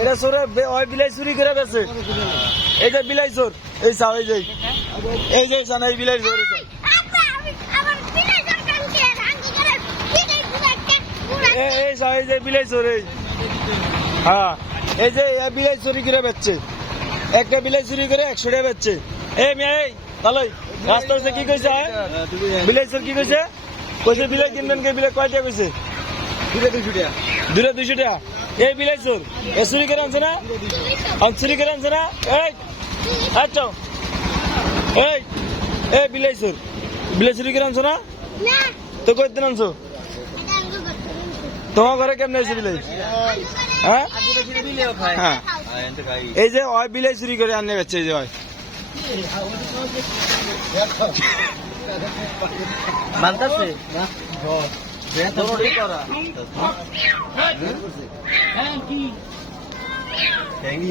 এটা চোরে ওই বিলাই চুরি করে বেছে এই যে বিলাই চোর এই চাও এই যে। এই যে জানা এই বিলাই চোর এই চাও। এই যে বিলাই চোর এই। হ্যাঁ এই যে এ বিলাই চুরি করে বেচছে। একটা বিলাই চুরি করে একশো টাকা বেচছে। এই মেয়ে এই ভালোই রাস্তা হচ্ছে কি কইছে হ্যাঁ? বিলাই চোর কি কইছে? কইছে বিলাই কিনবেন কে বিলাই কয়টা কইছে? দুটো দুইশো টাকা। এই বিলাই চোর এ চুরি করে আনছে না? চুরি করে আনছে না? এই আচ্ছা এই এই বিলাই চোর বিলাই চুরি করে আনছো না? তো কই দিন আনছো? তোমার ঘরে কেমন হয়েছে বিলাই? হ্যাঁ? হ্যাঁ। এই যে ওই বিলাই চুরি করে আনে বেচছে এই যে ওই। মানতাছে হ্যাঁ কি